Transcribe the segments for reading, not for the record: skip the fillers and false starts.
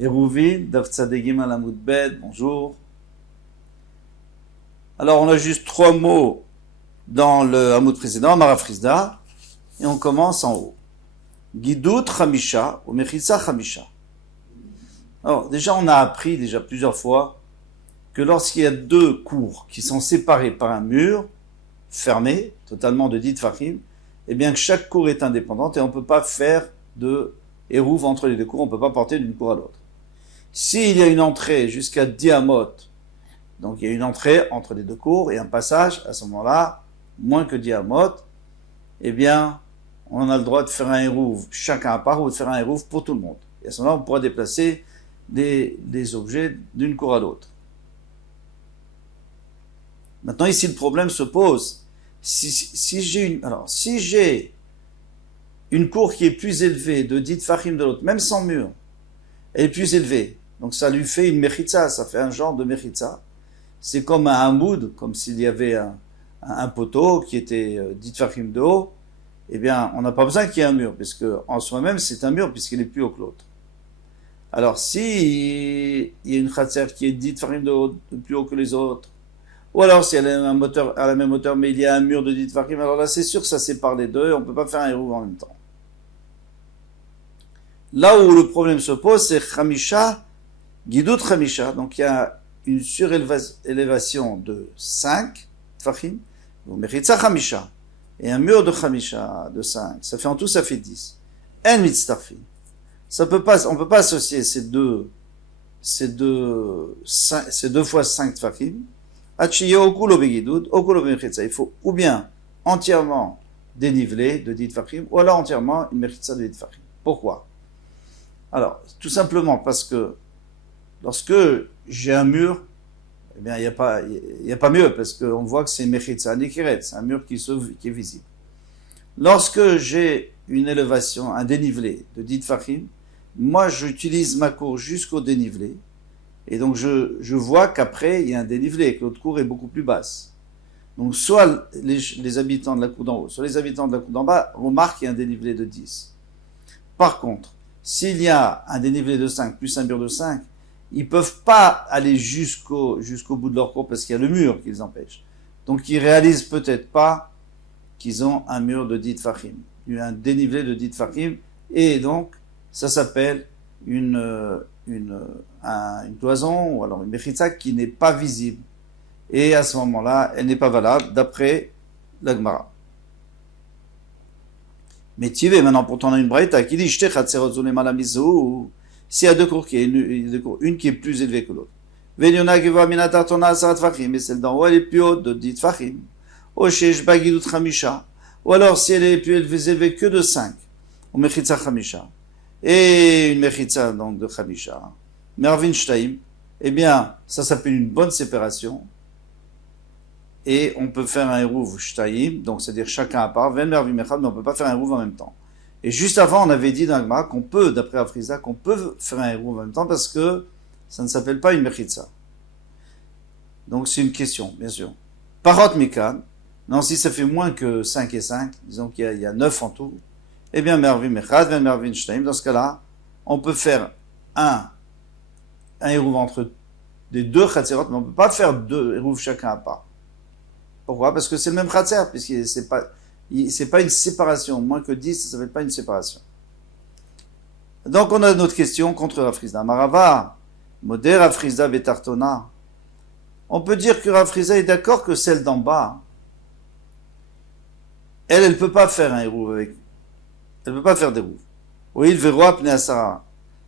Hérouville, Daf Tzadegim Alamud Bet, bonjour. Alors, on a juste 3 mots dans le Hamoud précédent, Marafrizda, et on commence en haut. Gidout Chamisha, ou Mechitza Chamisha. Alors, déjà, on a appris plusieurs fois que lorsqu'il y a 2 cours qui sont séparés par un mur, fermé, totalement de 10 Tfachim, eh bien que chaque cour est indépendante et on ne peut pas faire de hérouve entre les 2 cours, on ne peut pas porter d'une cour à l'autre. S'il y a une entrée jusqu'à 10 amot, donc il y a une entrée entre les 2 cours et un passage, à ce moment-là, moins que 10 amot, eh bien, on a le droit de faire un hérouve chacun à part ou de faire un hérouve pour tout le monde. Et à ce moment-là, on pourra déplacer des objets d'une cour à l'autre. Maintenant, ici, le problème se pose. Si j'ai une cour qui est plus élevée de 10 tfachim de l'autre, même sans mur, elle est plus élevée. Donc ça lui fait une mechitza, ça fait un genre de mechitza. C'est comme un hamoud, comme s'il y avait un poteau qui était 10 tfachim de haut. Eh bien, on n'a pas besoin qu'il y ait un mur, puisque en soi-même, c'est un mur, puisqu'il est plus haut que l'autre. Alors, si il y a une khatser qui est 10 tfachim de haut, de plus haut que les autres, ou alors si elle a un moteur, à la même hauteur, mais il y a un mur de 10 tfachim, alors là, c'est sûr que ça sépare les deux, et on ne peut pas faire un hérouve en même temps. Là où le problème se pose, c'est Chamisha, Gidout Chamisha, donc il y a une surélévation de 5 tfachim, ou Mechitza Chamisha, et un mur de Chamisha de 5, ça fait en tout, ça fait 10. En mitztafin. On peut pas associer ces deux fois 5 tfachim. Il faut ou bien entièrement dénivelé de 10 tfachim, ou alors entièrement une mechitza de 10 tfachim. Pourquoi? Alors, tout simplement parce que lorsque j'ai un mur, eh bien, il n'y a pas mieux, parce qu'on voit que c'est une mechitza nikiret, c'est un mur qui est visible. Lorsque j'ai une élévation, un dénivelé de 10 tfachim, moi, j'utilise ma cour jusqu'au dénivelé, et donc je vois qu'après, il y a un dénivelé, que l'autre cour est beaucoup plus basse. Donc, soit les habitants de la cour d'en haut, soit les habitants de la cour d'en bas remarquent qu'il y a un dénivelé de 10. Par contre, s'il y a un dénivelé de 5 plus un mur de 5, ils ne peuvent pas aller jusqu'au bout de leur cour parce qu'il y a le mur qui les empêche. Donc, ils ne réalisent peut-être pas qu'ils ont un mur de 10 tfachim, un dénivelé de 10 tfachim, et donc, ça s'appelle une cloison, ou alors une mechitza qui n'est pas visible. Et à ce moment-là, elle n'est pas valable d'après la Gemara. Mais tu veux maintenant, pourtant on a une braïta qui dit s'il y a 2 cours, une qui est plus élevée que l'autre. Mais celle d'en haut, elle est plus haute de 10 tfachim. Ou alors si elle est plus élevée que de 5, ou mechitza chamisha, et une mechitza donc de chamisha, mervin shtaim, eh bien ça s'appelle une bonne séparation. Et on peut faire un hérouve shtaim, donc c'est-à-dire chacun à part, ven mervim echad, mais on ne peut pas faire un hérouve en même temps. Et juste avant, on avait dit dans l'Agmara qu'on peut, d'après Afrizda, qu'on peut faire un hérouve en même temps parce que ça ne s'appelle pas une mechitza. Donc c'est une question, bien sûr. Parot mikan, non, si ça fait moins que 5 et 5, disons qu'il y a 9 en tout, eh bien mervim echad, ven mervin shtaim, dans ce cas-là, on peut faire un hérouve entre des 2 chatzerot, mais on ne peut pas faire 2 hérouves chacun à part. Pourquoi? Parce que c'est le même khatser, puisque c'est pas une séparation. Moins que 10, ça ne s'appelle pas une séparation. Donc, on a notre question contre Rafrizda. Marava, Moder Rafrizda Betartona. On peut dire que Rafrizda est d'accord que celle d'en bas, elle ne peut pas faire un hérouve avec. Elle ne peut pas faire d'hérouve. Oui, il verra Pnei Asara.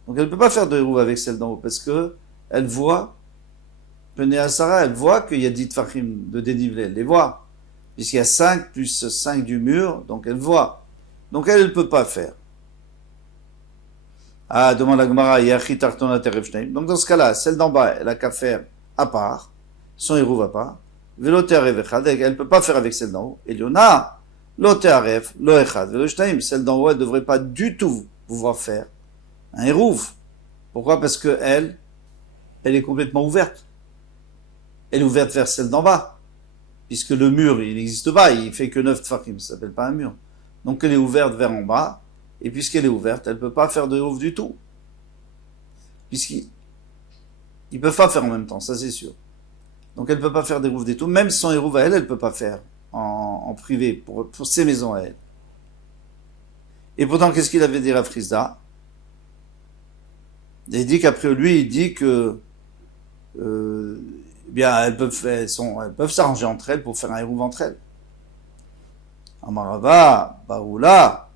Donc, elle ne peut pas faire de hérouve avec celle d'en haut, parce que elle voit Pnei Asara, elle voit qu'il y a 10 tfachim de dénivelé, elle les voit. Puisqu'il y a 5 plus 5 du mur, donc elle voit. Donc elle ne peut pas faire. Ah, demande la Gemara, Yachi Tartona Terev Shneim. Donc dans ce cas-là, celle d'en bas, elle a qu'à faire à part, son hérouve à part. Velo Terev Echad, elle ne peut pas faire avec celle d'en haut. Et Yona, Lo Terev, Lo Echad, Velo Shneim. Celle d'en haut, elle ne devrait pas du tout pouvoir faire un hérouve. Pourquoi? Parce que elle est complètement ouverte. Elle est ouverte vers celle d'en bas. Puisque le mur, il n'existe pas, il fait que 9 tfachim, ça s'appelle pas un mur. Donc elle est ouverte vers en bas, et puisqu'elle est ouverte, elle ne peut pas faire de ouf du tout. puisqu'ils ne peuvent pas faire en même temps, ça c'est sûr. Donc elle ne peut pas faire d'Hérouv des tout, même son Hérouv à elle, elle ne peut pas faire en privé, pour ses maisons à elle. Et pourtant, qu'est-ce qu'il avait dit à Frisda? Il dit qu'après lui, il dit que bien, elles peuvent s'arranger entre elles pour faire un Hérouv entre elles. Amarava, Baroula,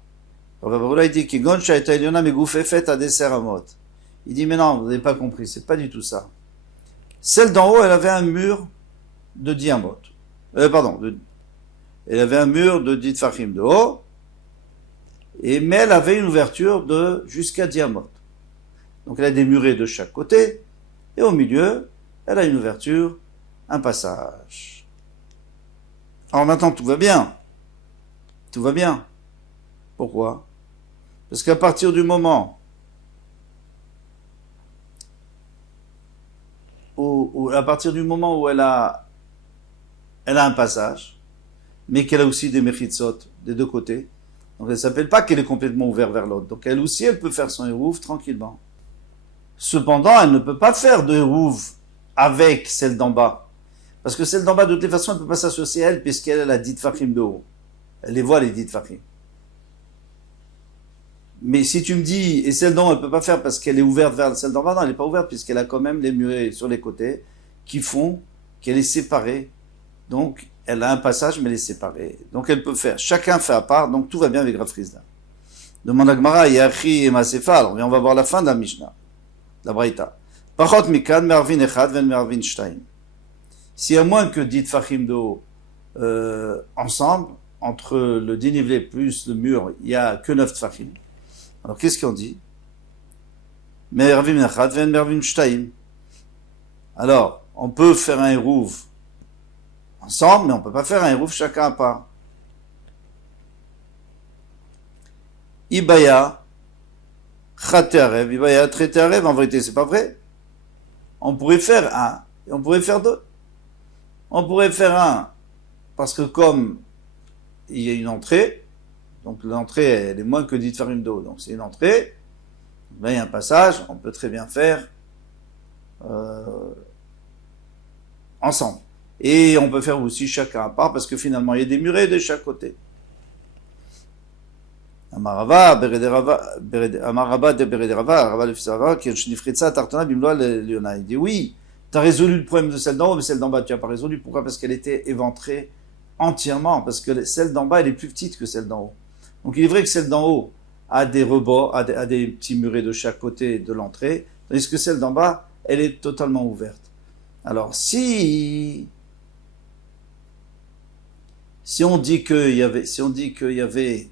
il dit Kigon Shaita Eliona Megoufefet Adeser Amot. Il dit, mais non, vous n'avez pas compris, c'est pas du tout ça. Celle d'en haut, elle avait un mur de 10 amot. Elle avait un mur de 10 tfachim de haut, mais elle avait une ouverture de jusqu'à 10 amot. Donc elle a des murets de chaque côté, et au milieu, elle a une ouverture, un passage. Alors maintenant, tout va bien. Tout va bien. Pourquoi? Parce qu'à partir du moment où elle a un passage, mais qu'elle a aussi des mechitzot des deux côtés, donc elle ne s'appelle pas qu'elle est complètement ouverte vers l'autre. Donc elle aussi, elle peut faire son hérouv tranquillement. Cependant, elle ne peut pas faire de hérouv avec celle d'en bas. Parce que celle d'en bas, de toute façon, elle ne peut pas s'associer à elle, puisqu'elle a 10 tfachim de haut. Elle les voit, les 10 tfachim. Mais si tu me dis, et celle d'en haut, elle ne peut pas faire parce qu'elle est ouverte vers celle d'en bas, non, elle n'est pas ouverte, puisqu'elle a quand même les murets sur les côtés, qui font qu'elle est séparée. Donc, elle a un passage, mais elle est séparée. Donc, elle peut faire. Chacun fait à part, donc tout va bien avec Rav Frisda. Demande à Gemara, Yachi et Masefa. Alors, on va voir la fin de la Mishnah, la Braïta. Pachot mikan, mervin echad, ven mervin shtaim. S'il y a moins que 10 tfachim de haut, ensemble, entre le dénivelé plus le mur, il n'y a que 9 tfachim. Alors, qu'est-ce qu'on dit? Mervin echad, ven mervin shtaim. Alors, on peut faire un hérouv ensemble, mais on ne peut pas faire un hérouv chacun à part. Ibaya, Chatearev, Ibaya, Tretearev, en vérité, c'est pas vrai. On pourrait faire un, et on pourrait faire deux. On pourrait faire un, parce que comme il y a une entrée, donc l'entrée, elle est moins que 10 tfachim d'eau, donc c'est une entrée, là il y a un passage, on peut très bien faire ensemble. Et on peut faire aussi chacun à part, parce que finalement, il y a des murets de chaque côté. Amarava de Berederava, Rava le fils Rava, qui Shnifritza Tartana Bimloa Leona. Il dit oui, tu as résolu le problème de celle d'en haut, mais celle d'en bas, tu n'as pas résolu. Pourquoi? Parce qu'elle était éventrée entièrement, parce que celle d'en bas, elle est plus petite que celle d'en haut. Donc il est vrai que celle d'en haut a des rebords, a des petits murets de chaque côté de l'entrée, tandis que celle d'en bas, elle est totalement ouverte. Alors si on dit qu'il y avait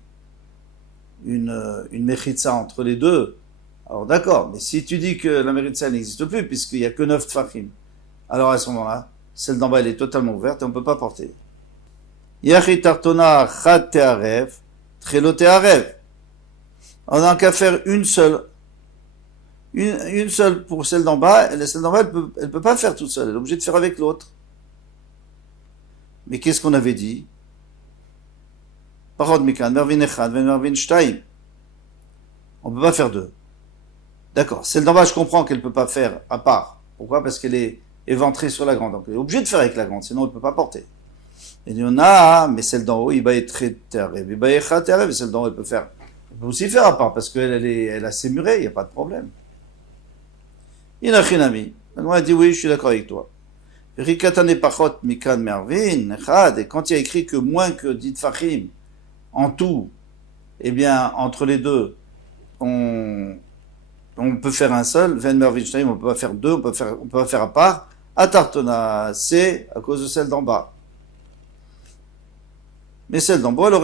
une mechitza entre les deux, alors d'accord, mais si tu dis que la mechitza n'existe plus, puisqu'il n'y a que 9 tfachim, alors à ce moment-là, celle d'en bas, elle est totalement ouverte et on ne peut pas porter. Yachi tartona chat te'arev, trelo te'arev. On n'a qu'à faire une seule pour celle d'en bas, et celle d'en bas, elle peut pas faire toute seule, elle est obligée de faire avec l'autre. Mais qu'est-ce qu'on avait dit? On ne peut pas faire deux. D'accord. Celle d'en bas, je comprends qu'elle ne peut pas faire à part. Pourquoi? Parce qu'elle est éventrée sur la grande. Donc elle est obligée de faire avec la grande, sinon elle ne peut pas porter. Et il y en a, mais celle d'en haut, il va être très terre. Et celle d'en haut, elle peut aussi faire à part, parce qu'elle a ses murets, il n'y a pas de problème. Il y a un chinami. On a dit oui, je suis d'accord avec toi. Rikatane pachot mikan mervin, echad, et quand il y a écrit que moins que 10 tfachim, en tout, eh bien, entre les deux, on peut faire un seul, Ven Mervin Shtaim, on peut pas faire deux, on peut pas faire à part. Atartona, c'est à cause de celle d'en bas. Mais celle d'en haut, elle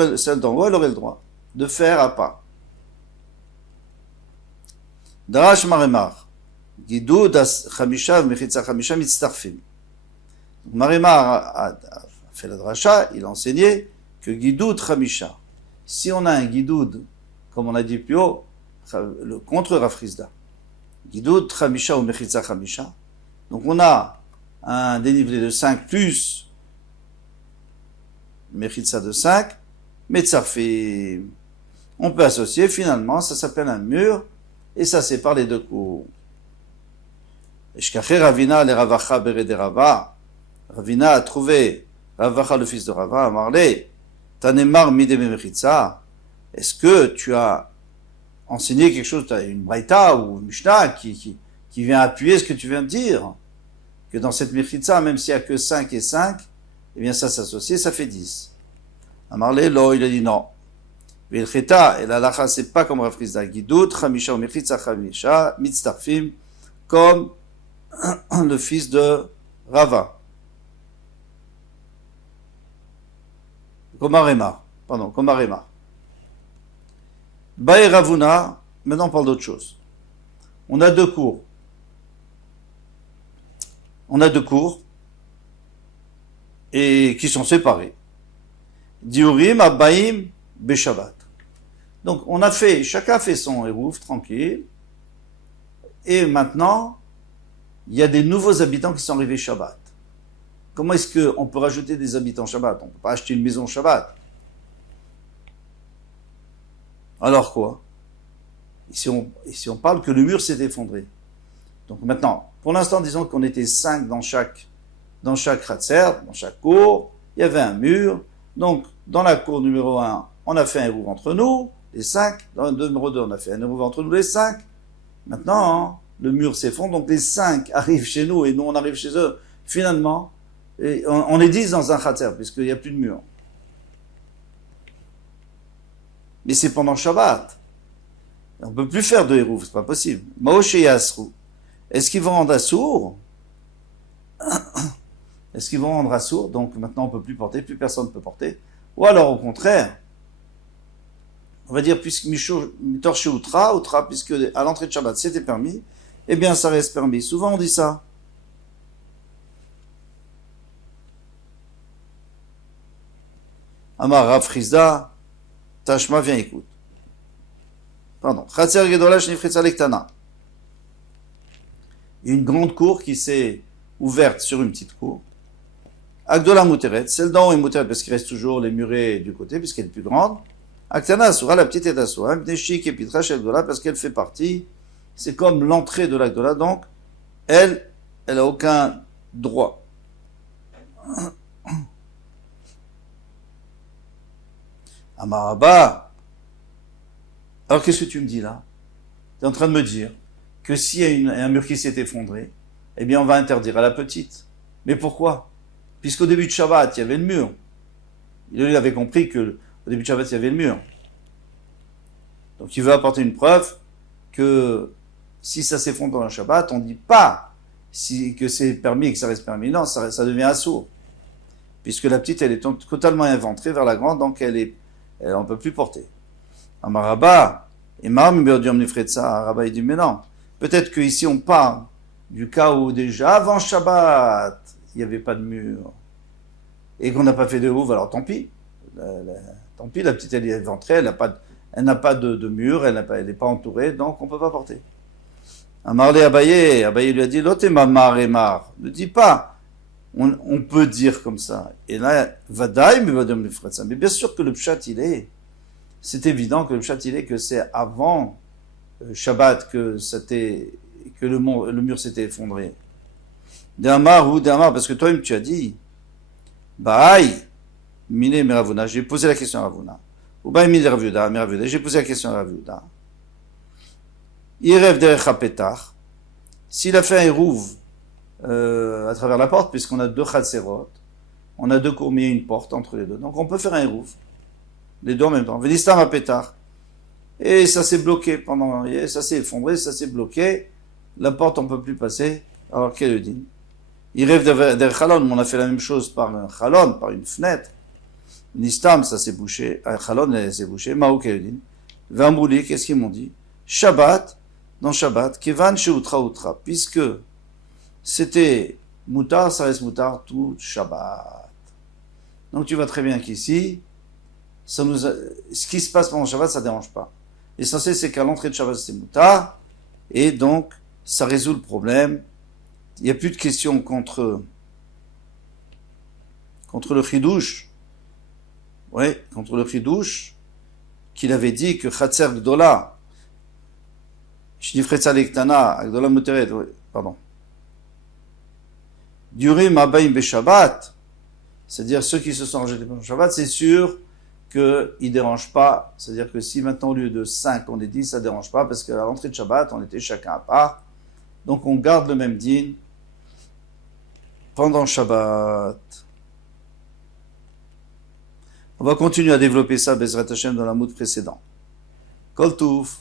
aurait le droit de faire à part. Darash Maremar, Gidou das Chamisha, Mechitza Chamisha, Mitztarfim. Maremar a fait la drasha, il a enseigné que Gidoud Chamisha, si on a un Gidoud, comme on a dit plus haut, contre Rav Frisda, Gidoud Chamisha ou Mechitza Chamisha, donc on a un dénivelé de 5 plus Mechitza de 5, Metzarfim. On peut associer, finalement, ça s'appelle un mur, et ça sépare les deux coups. Eshkaché Ravina le Ravacha Berede Rava. Ravina a trouvé Ravacha, le fils de Rava, a marlé. Tanemar mideme mechitza. Est-ce que tu as enseigné quelque chose, une braïta ou une mishnah qui vient appuyer ce que tu viens de dire? Que dans cette mechitza, même s'il n'y a que 5 et 5, eh bien ça s'associe, ça fait 10. Amarle, lo, il a dit non. Vilcheta, et la lacha, c'est pas comme Rav Chizda. Gidout, chamisha ou mechitza chamisha, mitztarfim, comme le fils de Rava. Comme Arema. Bae Ravuna, maintenant on parle d'autre chose. On a deux cours. Et qui sont séparés. Diurim, Abbaim, Beshabbat. Donc chacun a fait son hérouf, tranquille. Et maintenant, il y a des nouveaux habitants qui sont arrivés Shabbat. Comment est-ce qu'on peut rajouter des habitants Shabbat? On ne peut pas acheter une maison Shabbat. Alors quoi? Ici on parle que le mur s'est effondré. Donc maintenant, pour l'instant, disons qu'on était 5 dans chaque khatser, dans chaque cour, il y avait un mur. Donc, dans la cour numéro 1, on a fait un hérouve entre nous, les 5. Dans le numéro 2, on a fait un hérouve entre nous, les 5. Maintenant, le mur s'effondre, donc les 5 arrivent chez nous et nous, on arrive chez eux. Finalement, on est 10 dans un khatser, puisqu'il n'y a plus de mur. Mais c'est pendant Shabbat. On ne peut plus faire de hérouve, c'est pas possible. Maoshe et Asrou. Est-ce qu'ils vont rendre assourd? Donc maintenant on ne peut plus porter, plus personne ne peut porter. Ou alors au contraire, on va dire, puisque Mitorche Outra, puisque à l'entrée de Shabbat c'était permis, eh bien ça reste permis. Souvent on dit ça. Amar Rav Chizda, Tashma, viens écoute. Pardon. Chatzer Gedola Shnifritza Lektana. Une grande cour qui s'est ouverte sur une petite cour. Agdola Mouteret, celle d'en haut est Mouteret parce qu'il reste toujours les murets du côté, puisqu'elle est plus grande. Aktana Asura, la petite est Asura. Mneshik et Pitra Agdola parce qu'elle fait partie. C'est comme l'entrée de l'Agdola, donc elle a aucun droit. Amaraba. Alors qu'est-ce que tu me dis là? Tu es en train de me dire que s'il y a un mur qui s'est effondré, eh bien on va interdire à la petite. Mais pourquoi? Puisqu'au début de Shabbat, il y avait le mur. Il avait compris que au début de Shabbat, il y avait le mur. Donc il veut apporter une preuve que si ça s'effondre dans le Shabbat, on ne dit pas que c'est permis et que ça reste permis. Non, ça devient assourd. Puisque la petite, elle est totalement inventrée vers la grande, donc elle ne peut plus porter. Amaraba, et Rabba il dit, mais non, peut-être qu'ici on parle du cas où déjà avant Shabbat, il n'y avait pas de mur, et qu'on n'a pas fait de ouvre, alors tant pis. Tant pis, la petite elle est éventrée, elle n'a pas de mur, elle n'est pas entourée, donc on ne peut pas porter. Amarle Abaye lui a dit, l'otema mar et mar, ne dis pas, on peut dire comme ça. Et là, Vadaï, mais bien sûr que le pshat c'est évident que le pshat que c'est avant Shabbat que le mur s'était effondré. D'Amar, parce que toi-même tu as dit, Baï, Mine Meravuna, j'ai posé la question à Ravuna. Ou Baï Mine Ravuda, j'ai posé la question à Ravuda. Il rêve d'Erecha Petach, s'il a fait un hérouve à travers la porte, puisqu'on a 2 chatserot, on a 2 courmiers et une porte entre les deux. Donc on peut faire un hérouve, les deux en même temps. Vénistam à Pétard. Et ça s'est bloqué ça s'est effondré, ça s'est bloqué. La porte, on ne peut plus passer. Alors quel est le din? Il rêve d'Er Chalon, mais on a fait la même chose par un Chalon, par une fenêtre. Nistam, ça s'est bouché. Chalon, elle s'est bouchée. Mao, quel est le din? Vambouli, qu'est-ce qu'ils m'ont dit? Shabbat, dans Shabbat, Kevan Sheutra Utra, puisque c'était Moutar, ça reste Moutar tout Shabbat. Donc tu vois très bien qu'ici, ce qui se passe pendant Shabbat, ça ne dérange pas. L'essentiel, c'est qu'à l'entrée de Shabbat, c'est Moutar, et donc ça résout le problème. Il n'y a plus de question contre le Chidouche. Oui, contre le Chidouche, qu'il avait dit que Chatser Gdola, Shnifretza Lektana, Gdola Moteret, pardon. Durim Abaim Beshabbat, c'est-à-dire ceux qui se sont rangés pendant Shabbat, c'est sûr qu'ils ne dérangent pas. C'est-à-dire que si maintenant au lieu de 5 on est 10, ça ne dérange pas parce qu'à la rentrée de Shabbat, on était chacun à part. Donc on garde le même din pendant Shabbat. On va continuer à développer ça, Bezrat Hashem, dans la mood précédent. Kol Touf.